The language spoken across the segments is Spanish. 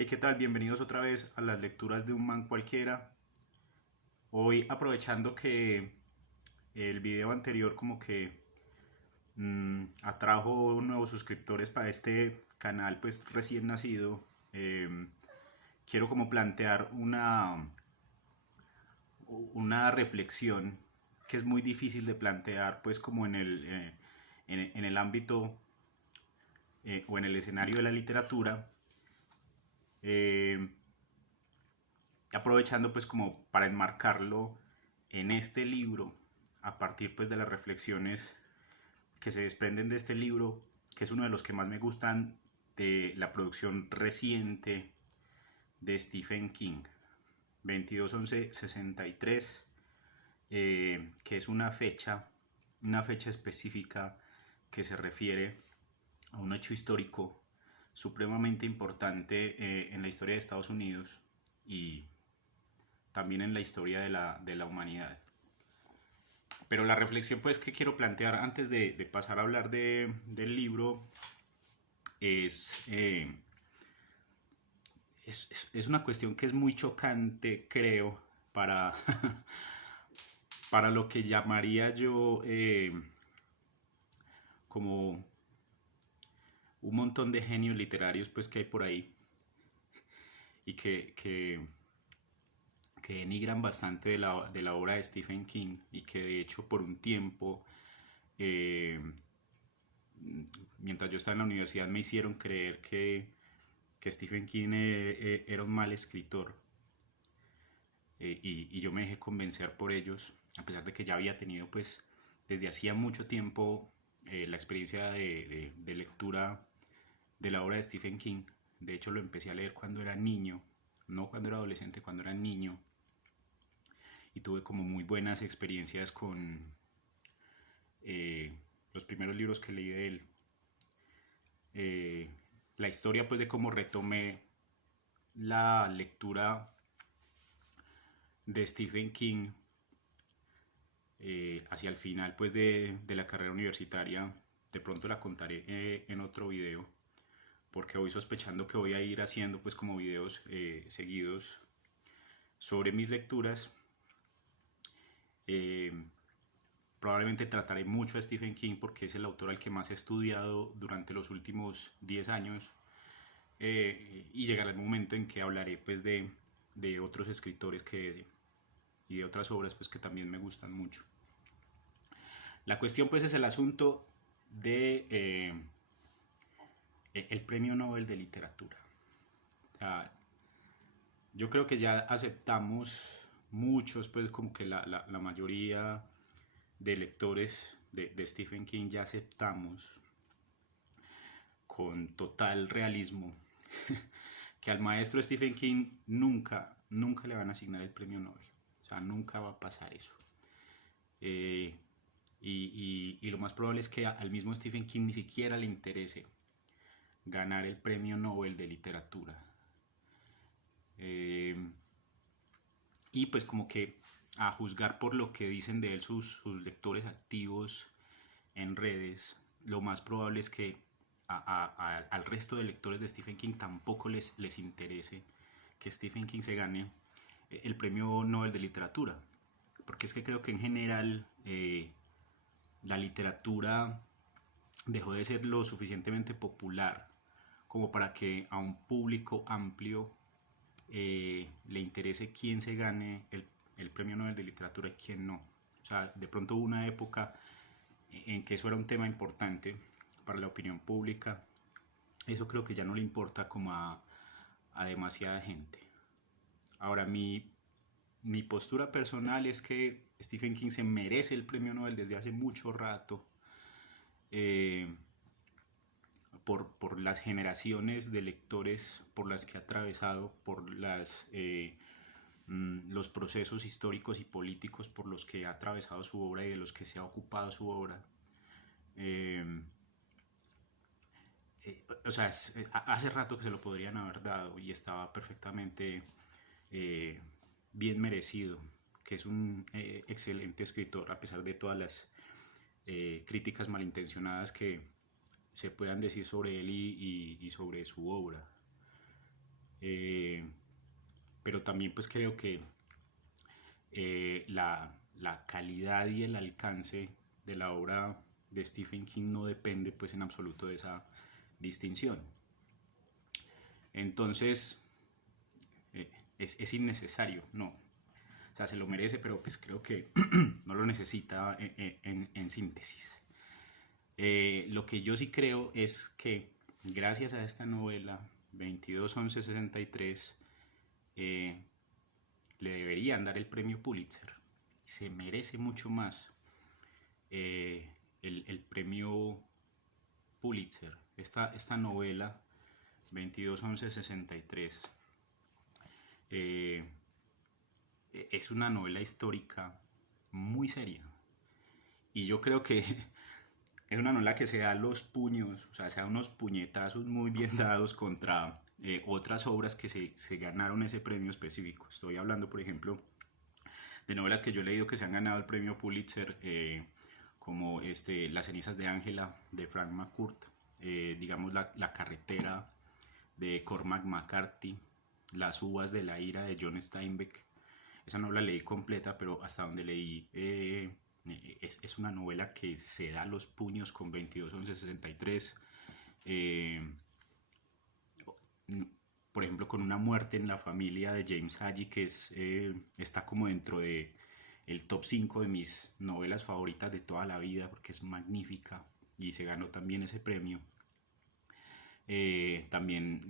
Hey, ¿qué tal? Bienvenidos otra vez a las lecturas de un man cualquiera. Hoy aprovechando que el video anterior como que atrajo nuevos suscriptores para este canal pues recién nacido, quiero como plantear una reflexión que es muy difícil de plantear pues como en el ámbito o en el escenario de la literatura. eh, Aprovechando pues como para enmarcarlo en este libro a partir pues de las reflexiones que se desprenden de este libro, que es uno de los que más me gustan de la producción reciente de Stephen King, 22-11-63, que es una fecha específica que se refiere a un hecho histórico supremamente importante en la historia de Estados Unidos y también en la historia de la humanidad. Pero la reflexión pues que quiero plantear antes de pasar a hablar del libro es, eh, es una cuestión que es muy chocante, creo, para, para lo que llamaría yo como un montón de genios literarios pues que hay por ahí y que denigran bastante de la obra de Stephen King y que de hecho por un tiempo, eh, mientras yo estaba en la universidad, me hicieron creer que Stephen King era un mal escritor, y yo me dejé convencer por ellos, a pesar de que ya había tenido pues desde hacía mucho tiempo la experiencia de lectura de la obra de Stephen King. De hecho lo empecé a leer cuando era niño, no cuando era adolescente, cuando era niño, y tuve como muy buenas experiencias con eh, los primeros libros que leí de él. Eh, la historia pues de cómo retomé la lectura de Stephen King hacia el final pues de la carrera universitaria, de pronto la contaré en otro video, porque voy sospechando que voy a ir haciendo pues como videos seguidos sobre mis lecturas. eh, Probablemente trataré mucho a Stephen King porque es el autor al que más he estudiado durante los últimos 10 años, y llegará el momento en que hablaré pues de otros escritores y de otras obras pues que también me gustan mucho. La cuestión pues es el asunto de el premio Nobel de literatura. O sea, yo creo que ya aceptamos muchos, pues como que la mayoría de lectores de Stephen King ya aceptamos con total realismo que al maestro Stephen King nunca le van a asignar el premio Nobel. O sea, nunca va a pasar eso. Eh, y lo más probable es que al mismo Stephen King ni siquiera le interese ganar el premio Nobel de literatura. Eh, y pues como que a juzgar por lo que dicen de él sus lectores activos en redes, lo más probable es que al resto de lectores de Stephen King tampoco les interese que Stephen King se gane el premio Nobel de literatura. Porque es que creo que en general la literatura dejó de ser lo suficientemente popular como para que a un público amplio le interese quién se gane el premio Nobel de literatura y quién no. O sea, de pronto hubo una época en que eso era un tema importante para la opinión pública. Eso creo que ya no le importa como a demasiada gente. Ahora, mi postura personal es que Stephen King se merece el premio Nobel desde hace mucho rato, eh, por las generaciones de lectores por las que ha atravesado, por los procesos históricos y políticos por los que ha atravesado su obra y de los que se ha ocupado su obra. Eh, o sea, hace rato que se lo podrían haber dado y estaba perfectamente eh, bien merecido, que es un excelente escritor a pesar de todas las críticas malintencionadas que se puedan decir sobre él y sobre su obra. eh, pero también pues creo que la calidad y el alcance de la obra de Stephen King no depende pues en absoluto de esa distinción. Entonces es innecesario, no. O sea, se lo merece, pero pues creo que no lo necesita en síntesis. Lo que yo sí creo es que gracias a esta novela 22-11-63 le deberían dar el premio Pulitzer. Se merece mucho más el premio Pulitzer. Esta novela 22-11-63 es una novela histórica muy seria. Y yo creo que es una novela que se da los puños, o sea, se da unos puñetazos muy bien dados contra otras obras que se ganaron ese premio específico. Estoy hablando, por ejemplo, de novelas que yo he leído que se han ganado el premio Pulitzer, como Las cenizas de Ángela, de Frank McCourt, digamos la carretera, de Cormac McCarthy, Las uvas de la ira, de John Steinbeck. Esa no la leí completa, pero hasta donde leí es una novela que se da los puños con 22-11-63. Por ejemplo, con Una muerte en la familia, de James Agee, que está como dentro de el top 5 de mis novelas favoritas de toda la vida, porque es magnífica y se ganó también ese premio. También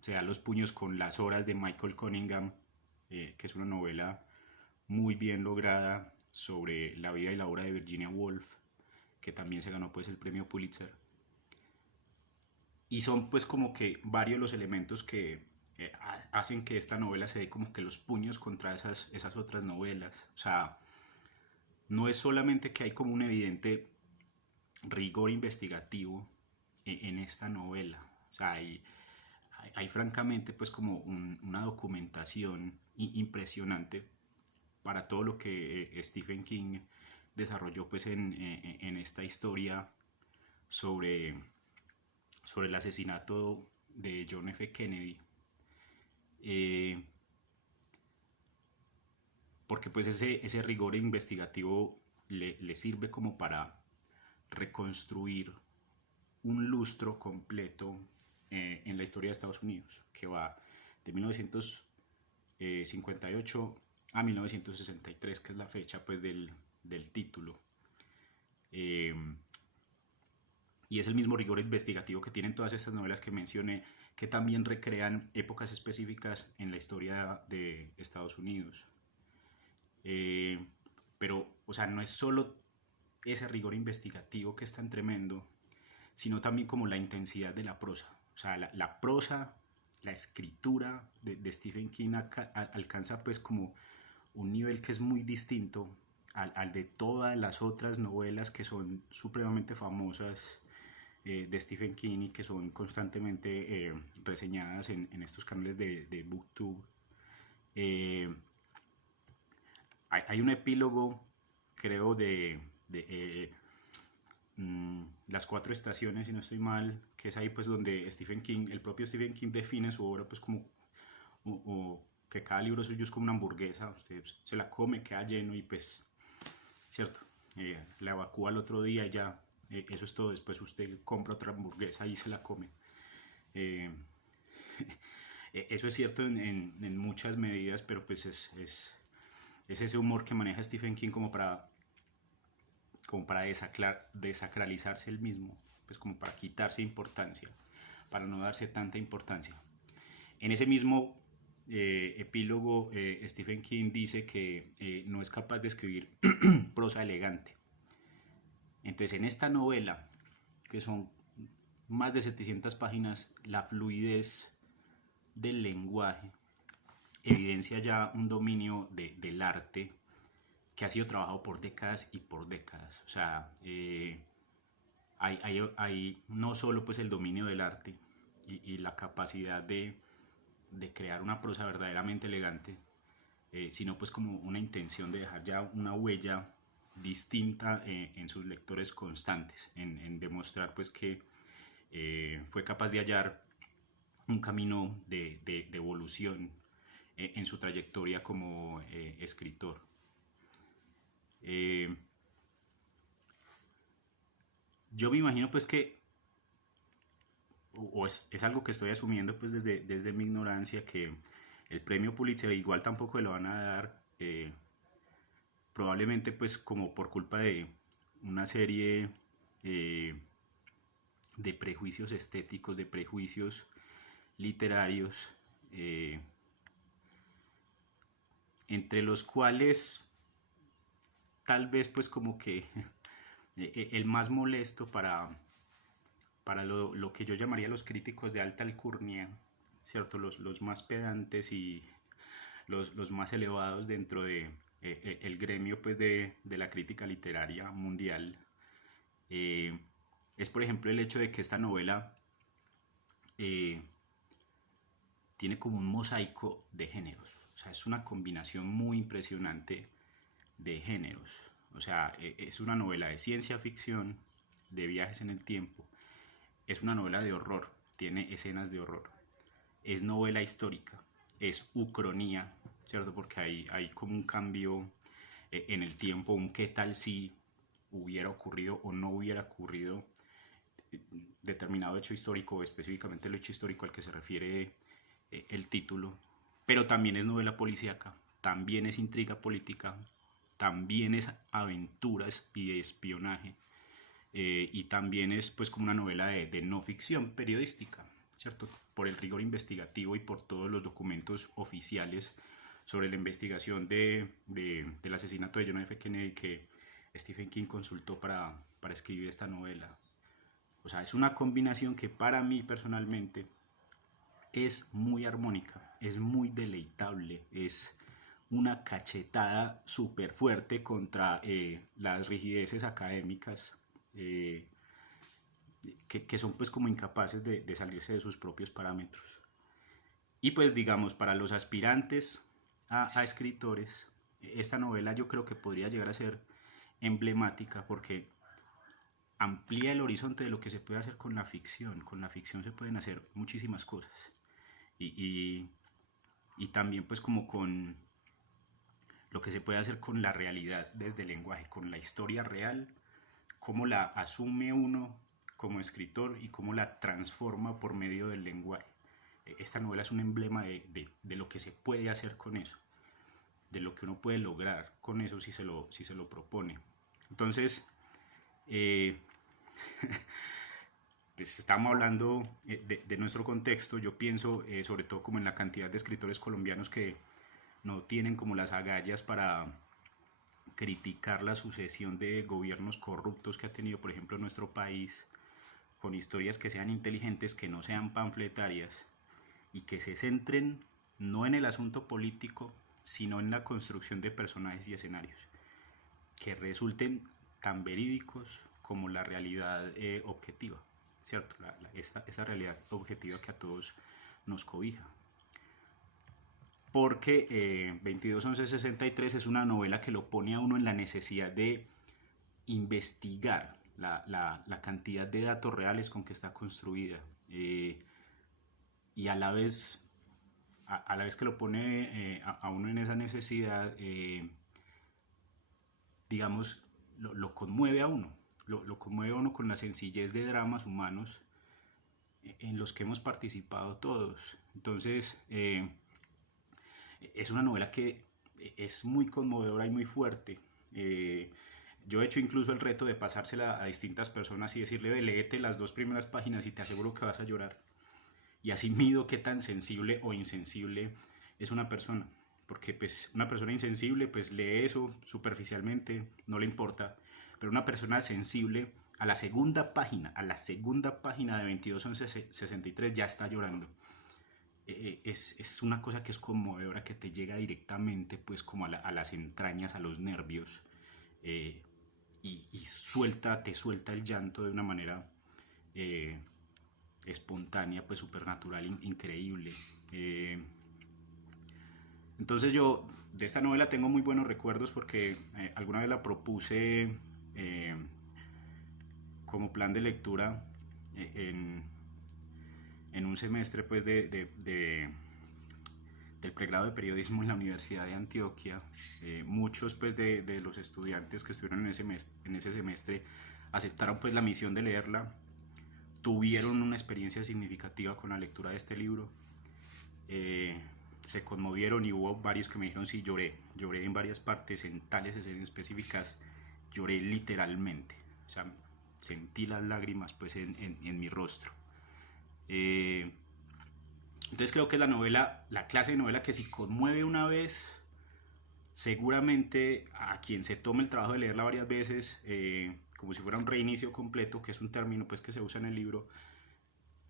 se da los puños con Las horas, de Michael Cunningham, que es una novela muy bien lograda sobre la vida y la obra de Virginia Woolf, que también se ganó pues el premio Pulitzer. Y son pues como que varios los elementos que hacen que esta novela se dé como que los puños contra esas otras novelas. O sea, no es solamente que hay como un evidente rigor investigativo en esta novela. O sea, hay francamente pues como una documentación impresionante para todo lo que Stephen King desarrolló pues en esta historia sobre el asesinato de John F. Kennedy. Porque pues ese rigor investigativo le sirve como para reconstruir un lustro completo en la historia de Estados Unidos, que va de 1958 a 1963, que es la fecha pues del título. Y es el mismo rigor investigativo que tienen todas estas novelas que mencioné, que también recrean épocas específicas en la historia de Estados Unidos. Pero, o sea, no es solo ese rigor investigativo que es tan tremendo, sino también como la intensidad de la prosa. O sea, la prosa, la escritura de Stephen King alcanza pues como un nivel que es muy distinto al de todas las otras novelas que son supremamente famosas de Stephen King y que son constantemente reseñadas en estos canales de BookTube. Hay un epílogo, creo, de Las cuatro estaciones, si no estoy mal, que es ahí pues donde el propio Stephen King define su obra pues como que cada libro suyo es como una hamburguesa, usted se la come, queda lleno y pues, cierto, la evacúa al otro día y ya, eso es todo. Después usted compra otra hamburguesa y se la come. Eso es cierto en muchas medidas, pero pues es ese humor que maneja Stephen King como para desacralizarse el mismo, pues como para quitarse importancia, para no darse tanta importancia. En ese mismo epílogo, Stephen King dice que no es capaz de escribir prosa elegante. Entonces, en esta novela, que son más de 700 páginas, la fluidez del lenguaje evidencia ya un dominio del arte que ha sido trabajado por décadas y por décadas. O sea, hay no solo pues el dominio del arte y la capacidad de crear una prosa verdaderamente elegante, sino pues como una intención de dejar ya una huella distinta en sus lectores constantes, en demostrar pues que fue capaz de hallar un camino de evolución en su trayectoria como escritor. Eh, yo me imagino pues que, o es algo que estoy asumiendo pues desde mi ignorancia, que el premio Pulitzer igual tampoco le lo van a dar, probablemente pues como por culpa de una serie eh, de prejuicios estéticos, de prejuicios literarios, eh, entre los cuales tal vez pues como que el más molesto para lo que yo llamaría los críticos de alta alcurnia, ¿cierto? Los más pedantes y los más elevados dentro de el gremio pues de la crítica literaria mundial, eh, es por ejemplo el hecho de que esta novela eh, tiene como un mosaico de géneros. O sea, es una combinación muy impresionante de géneros. O sea, es una novela de ciencia ficción, de viajes en el tiempo. Es una novela de horror, tiene escenas de horror. Es novela histórica, es ucronía, ¿cierto? Porque hay como un cambio en el tiempo, un qué tal si hubiera ocurrido o no hubiera ocurrido determinado hecho histórico, específicamente el hecho histórico al que se refiere el título. Pero también es novela policíaca, también es intriga política, también es aventuras y espionaje, y también es pues como una novela de no ficción periodística, ¿cierto? Por el rigor investigativo y por todos los documentos oficiales sobre la investigación del asesinato de John F. Kennedy que Stephen King consultó para escribir esta novela. O sea, es una combinación que para mí personalmente es muy armónica, es muy deleitable, es una cachetada súper fuerte contra las rigideces académicas, eh, que son pues como incapaces de salirse de sus propios parámetros. Y pues digamos, para los aspirantes a escritores, esta novela yo creo que podría llegar a ser emblemática porque amplía el horizonte de lo que se puede hacer con la ficción. Con la ficción se pueden hacer muchísimas cosas. Y, y, y también pues como con lo que se puede hacer con la realidad desde el lenguaje, con la historia real, cómo la asume uno como escritor y cómo la transforma por medio del lenguaje. Esta novela es un emblema de lo que se puede hacer con eso, de lo que uno puede lograr con eso si se lo propone. Entonces, eh, pues estamos hablando de nuestro contexto. Yo pienso sobre todo como en la cantidad de escritores colombianos que no tienen como las agallas para criticar la sucesión de gobiernos corruptos que ha tenido, por ejemplo, nuestro país, con historias que sean inteligentes, que no sean panfletarias y que se centren no en el asunto político, sino en la construcción de personajes y escenarios, que resulten tan verídicos como la realidad objetiva, ¿cierto? Esa realidad objetiva que a todos nos cobija. Porque 22-11-63 es una novela que lo pone a uno en la necesidad de investigar la cantidad de datos reales con que está construida, y a la vez que lo pone a uno en esa necesidad, digamos, lo conmueve a uno, lo conmueve a uno con la sencillez de dramas humanos en los que hemos participado todos. Entonces, es una novela que es muy conmovedora y muy fuerte. Yo he hecho incluso el reto de pasársela a distintas personas y decirle, ve, léete las 2 primeras páginas y te aseguro que vas a llorar. Y así mido qué tan sensible o insensible es una persona. Porque pues una persona insensible pues lee eso superficialmente, no le importa. Pero una persona sensible a la segunda página de 22-11-63 ya está llorando. Es una cosa que es conmovedora, que te llega directamente pues como a las entrañas, a los nervios, y te suelta el llanto de una manera espontánea, pues supernatural, increíble. Entonces yo de esta novela tengo muy buenos recuerdos porque alguna vez la propuse como plan de lectura en un semestre pues del pregrado de periodismo en la Universidad de Antioquia. Muchos pues de los estudiantes que estuvieron en ese semestre aceptaron pues la misión de leerla, tuvieron una experiencia significativa con la lectura de este libro, se conmovieron y hubo varios que me dijeron sí, lloré en varias partes, en tales escenas específicas lloré literalmente, o sea, sentí las lágrimas pues en mi rostro. Entonces creo que es la clase de novela que si conmueve una vez, seguramente a quien se tome el trabajo de leerla varias veces, como si fuera un reinicio completo, que es un término pues que se usa en el libro,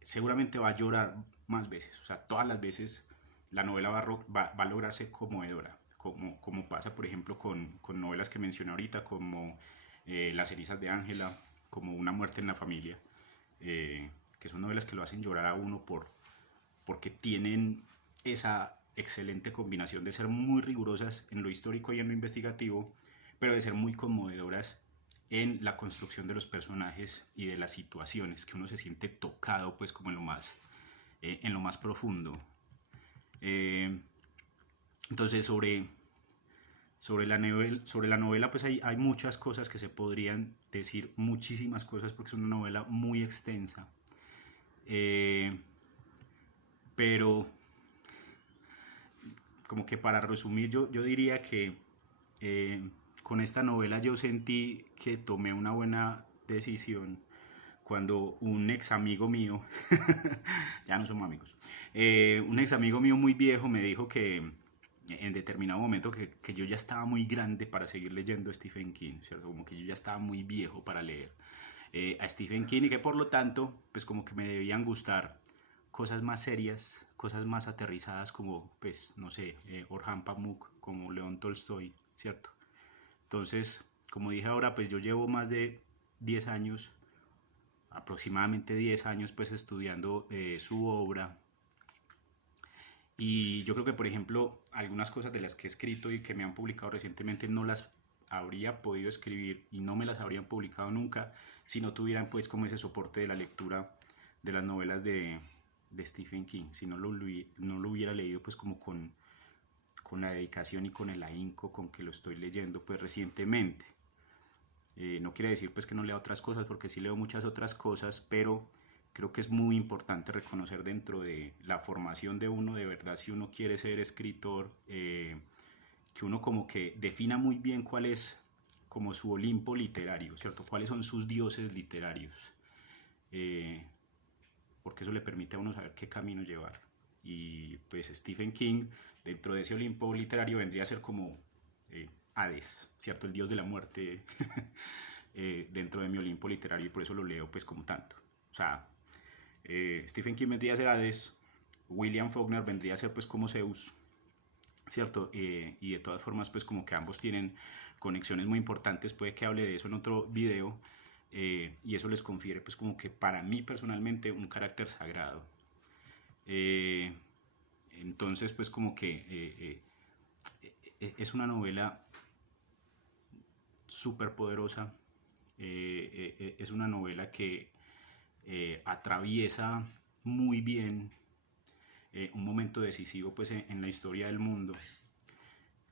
seguramente va a llorar más veces, o sea, todas las veces la novela va a lograrse conmovedora, como pasa por ejemplo con novelas que mencioné ahorita, como Las cenizas de Ángela, como Una muerte en la familia, que son novelas que lo hacen llorar a uno porque tienen esa excelente combinación de ser muy rigurosas en lo histórico y en lo investigativo, pero de ser muy conmovedoras en la construcción de los personajes y de las situaciones, que uno se siente tocado pues como en lo más profundo. Entonces sobre la novela pues hay muchas cosas que se podrían decir, muchísimas cosas, porque es una novela muy extensa. Pero como que para resumir yo diría que con esta novela yo sentí que tomé una buena decisión cuando un ex amigo mío, ya no somos amigos, un ex amigo mío muy viejo me dijo que en determinado momento que yo ya estaba muy grande para seguir leyendo a Stephen King, ¿cierto? Como que yo ya estaba muy viejo para leer a Stephen King y que por lo tanto pues como que me debían gustar cosas más serias, cosas más aterrizadas como pues no sé, Orhan Pamuk, como León Tolstoy, ¿cierto? Entonces, como dije ahora, pues yo llevo más de 10 años, aproximadamente 10 años pues estudiando su obra, y yo creo que por ejemplo algunas cosas de las que he escrito y que me han publicado recientemente no las habría podido escribir y no me las habrían publicado nunca si no tuvieran pues como ese soporte de la lectura de las novelas de Stephen King, si no lo hubiera leído pues como con la dedicación y con el ahínco con que lo estoy leyendo pues recientemente. No quiere decir pues que no lea otras cosas, porque sí leo muchas otras cosas, pero creo que es muy importante reconocer dentro de la formación de uno, de verdad, si uno quiere ser escritor, que uno como que defina muy bien cuál es como su Olimpo literario, ¿cierto? Cuáles son sus dioses literarios, porque eso le permite a uno saber qué camino llevar. Y pues Stephen King, dentro de ese Olimpo literario, vendría a ser como Hades, ¿cierto? El dios de la muerte dentro de mi Olimpo literario, y por eso lo leo pues como tanto. O sea, Stephen King vendría a ser Hades, William Faulkner vendría a ser pues como Zeus, ¿cierto? Y de todas formas pues como que ambos tienen conexiones muy importantes, puede que hable de eso en otro video, y eso les confiere pues como que para mí personalmente un carácter sagrado. Entonces pues como que es una novela súper poderosa, es una novela que atraviesa muy bien un momento decisivo pues en la historia del mundo,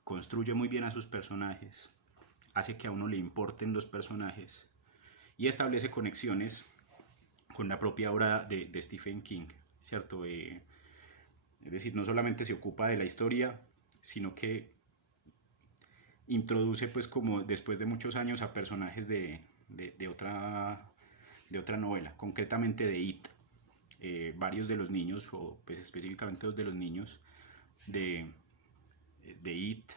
construye muy bien a sus personajes, hace que a uno le importen los personajes y establece conexiones con la propia obra de Stephen King, ¿cierto? Es decir, no solamente se ocupa de la historia, sino que introduce pues como después de muchos años a personajes de otra novela, concretamente de It. Varios de los niños, o pues específicamente dos de los niños de It,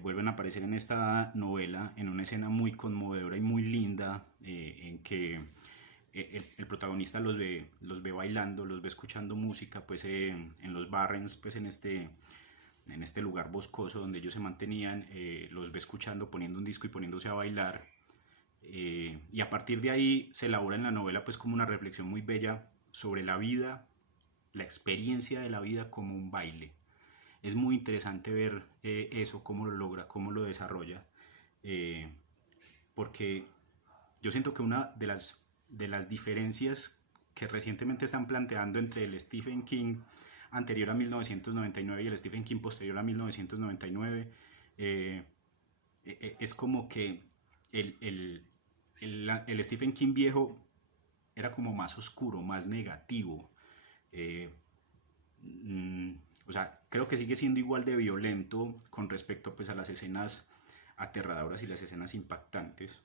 vuelven a aparecer en esta novela en una escena muy conmovedora y muy linda, en que el protagonista los ve bailando, los ve escuchando música pues en los Barrens, pues en este lugar boscoso donde ellos se mantenían, los ve escuchando, poniendo un disco y poniéndose a bailar, y a partir de ahí se elabora en la novela pues como una reflexión muy bella sobre la vida, la experiencia de la vida como un baile. Es muy interesante ver eso, cómo lo logra, cómo lo desarrolla, porque yo siento que una de las diferencias que recientemente están planteando entre el Stephen King anterior a 1999 y el Stephen King posterior a 1999, es como que el Stephen King viejo era como más oscuro, más negativo. Eh, o sea, creo que sigue siendo igual de violento con respecto pues a las escenas aterradoras y las escenas impactantes,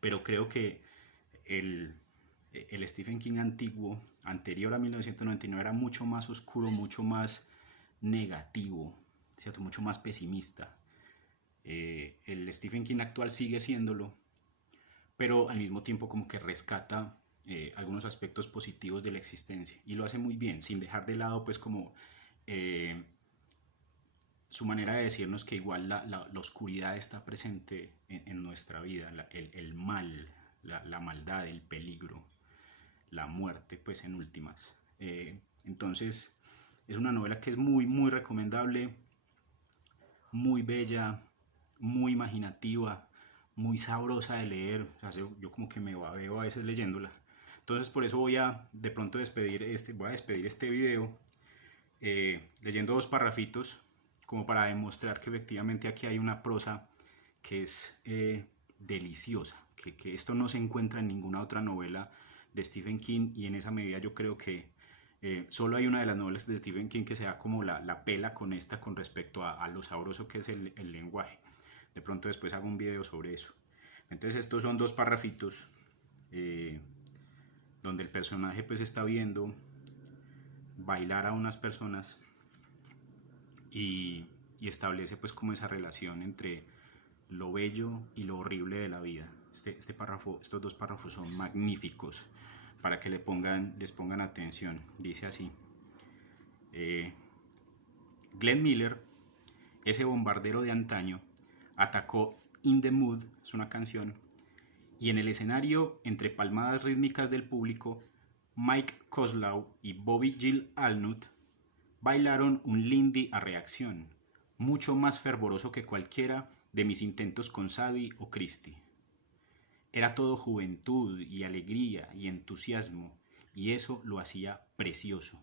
pero creo que el, el Stephen King antiguo, anterior a 1999, era mucho más oscuro, mucho más negativo, ¿cierto? Mucho más pesimista. El Stephen King actual sigue siéndolo, pero al mismo tiempo como que rescata algunos aspectos positivos de la existencia y lo hace muy bien, sin dejar de lado pues como eh, su manera de decirnos que igual la oscuridad está presente en nuestra vida, el mal, la maldad, el peligro, la muerte, pues en últimas. Entonces, es una novela que es muy, muy recomendable, muy bella, muy imaginativa, muy sabrosa de leer. O sea, yo como que me babeo a veces leyéndola. Entonces, por eso voy a de pronto voy a despedir este video leyendo dos parrafitos como para demostrar que efectivamente aquí hay una prosa que es deliciosa, que esto no se encuentra en ninguna otra novela de Stephen King, y en esa medida yo creo que solo hay una de las novelas de Stephen King que se da como la pela con esta con respecto a lo sabroso que es el lenguaje. De pronto después hago un video sobre eso. Entonces estos son dos parrafitos donde el personaje pues está viendo bailar a unas personas y establece pues como esa relación entre lo bello y lo horrible de la vida. Estos dos párrafos son magníficos para que les pongan atención. Dice así: Glenn Miller, ese bombardero de antaño, atacó In the Mood, es una canción, y en el escenario, entre palmadas rítmicas del público, Mike Kozlau y Bobby Jill Alnut bailaron un Lindy a reacción, mucho más fervoroso que cualquiera de mis intentos con Sadie o Christie. Era todo juventud y alegría y entusiasmo, y eso lo hacía precioso.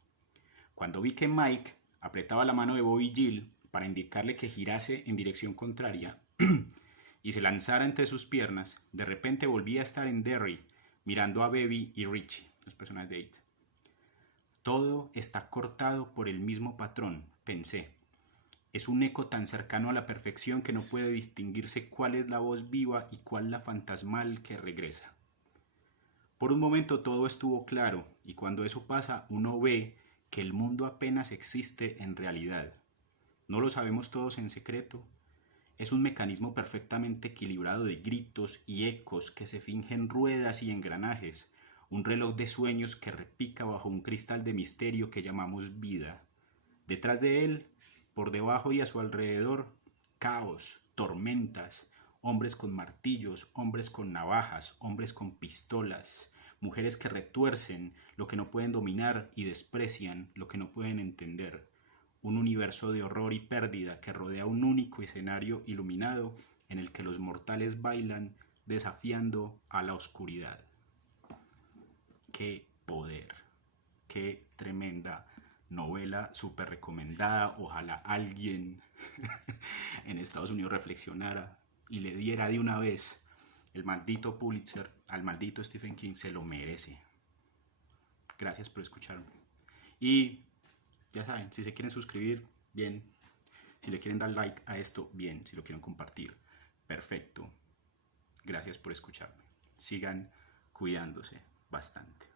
Cuando vi que Mike apretaba la mano de Bobby Jill para indicarle que girase en dirección contraria y se lanzara entre sus piernas, de repente volví a estar en Derry, mirando a Baby y Richie, los personajes de It. Todo está cortado por el mismo patrón, pensé. Es un eco tan cercano a la perfección que no puede distinguirse cuál es la voz viva y cuál la fantasmal que regresa. Por un momento todo estuvo claro, y cuando eso pasa uno ve que el mundo apenas existe en realidad. No lo sabemos todos en secreto. Es un mecanismo perfectamente equilibrado de gritos y ecos que se fingen ruedas y engranajes, un reloj de sueños que repica bajo un cristal de misterio que llamamos vida. Detrás de él, por debajo y a su alrededor, caos, tormentas, hombres con martillos, hombres con navajas, hombres con pistolas, mujeres que retuercen lo que no pueden dominar y desprecian lo que no pueden entender. Un universo de horror y pérdida que rodea un único escenario iluminado en el que los mortales bailan desafiando a la oscuridad. ¡Qué poder! ¡Qué tremenda novela! Súper recomendada. Ojalá alguien en Estados Unidos reflexionara y le diera de una vez el maldito Pulitzer al maldito Stephen King. Se lo merece. Gracias por escucharme. Y ya saben, si se quieren suscribir, bien. Si le quieren dar like a esto, bien. Si lo quieren compartir, perfecto. Gracias por escucharme. Sigan cuidándose bastante.